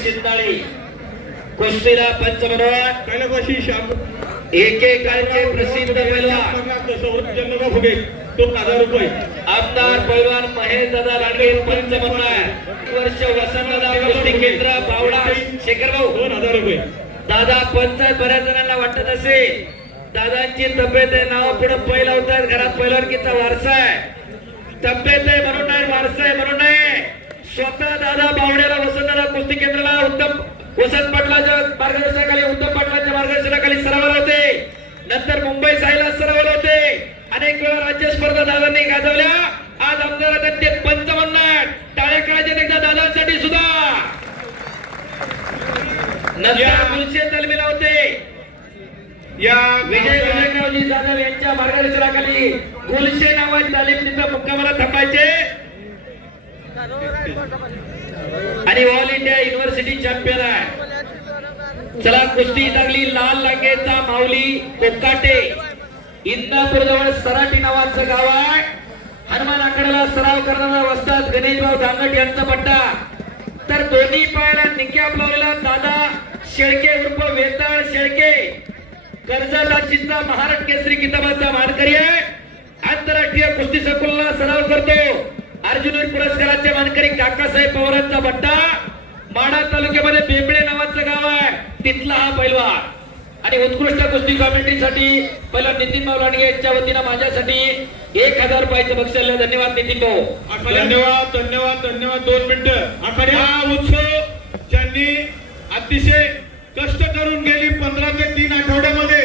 शिंदाळे कुस्तीला पंच म्हणून एकेकाळचे प्रसिद्ध पैलवान तो 1000 रुपये आमदार पैलवान महेश दादा लांडगे पंच म्हणून वर्ष वसंतदादा कुस्ती केंद्र बावडा शेखर भाऊ 2000 रुपये दादा पंचायत बऱ्याच जणांना वाटत असे दादांची तब्येत आहे नाव पुढे पहिला होतात घरात पैलवानकीचा वारसा आहे तब्येत आहे म्हणून नाही वारसा आहे म्हणून नाही स्वतः दादा बावड्याला वसंतदादा कुस्ती केंद्राला उत्तम वसंत पाटलाच्या मार्गदर्शनाखाली उत्तम पाटलांच्या मार्गदर्शनाखाली सराव होते नंतर मुंबई सायला सराव होते अनेक वेळा राज्य स्पर्धा दादांनी गाजवल्या आज आमदार ते पंच म्हणणार टाळ्या करायचे एकदा दादांसाठी सुद्धा नंतर मुलशे तालमीला होते या विजय विजयरावजी जाधव यांच्या मार्गदर्शनाखाली गुलशे नावाची तालीम तिथं मुक्कामाला थांबायचे आणि ऑल इंडिया युनिव्हर्सिटी चॅम्पियन आहे चला कुस्ती लागली लाल लांगेचा माऊली कोकाटे इंदापूर जवळ सराटी नावाचं गाव आहे हनुमान आकड्याला सराव करणारा वस्ताद गणेशभाऊ दांगट यांचा पट्टा तर दोन्ही पायाला निक्याप लावलेला दादा शेळके उर्फ वेताळ शेळके कर्जदाचीचा महाराष्ट्र केसरी किताबाचा मानकरी आहे आंतरराष्ट्रीय कुस्ती संकुलनाला सराव करतो अर्जुन पुरस्काराचे मानकरी काकासाहेब पवारांचा पट्टा माढा तालुक्यामध्ये बेंबळे नावाचं गाव आहे तिथला हा पैलवान आणि उत्कृष्ट कुस्ती कॉमेंट्रीसाठी पहिला नितीन भाऊ लांडगे यांच्या वतीने माझ्यासाठी 1000 रुपयाचे बक्षीस धन्यवाद नितीन भाऊ धन्यवाद धन्यवाद धन्यवाद 2 मिनिटं हा उत्सव ज्यांनी अतिशय कष्ट करून गेली 15 ते 3 आठवड्यामध्ये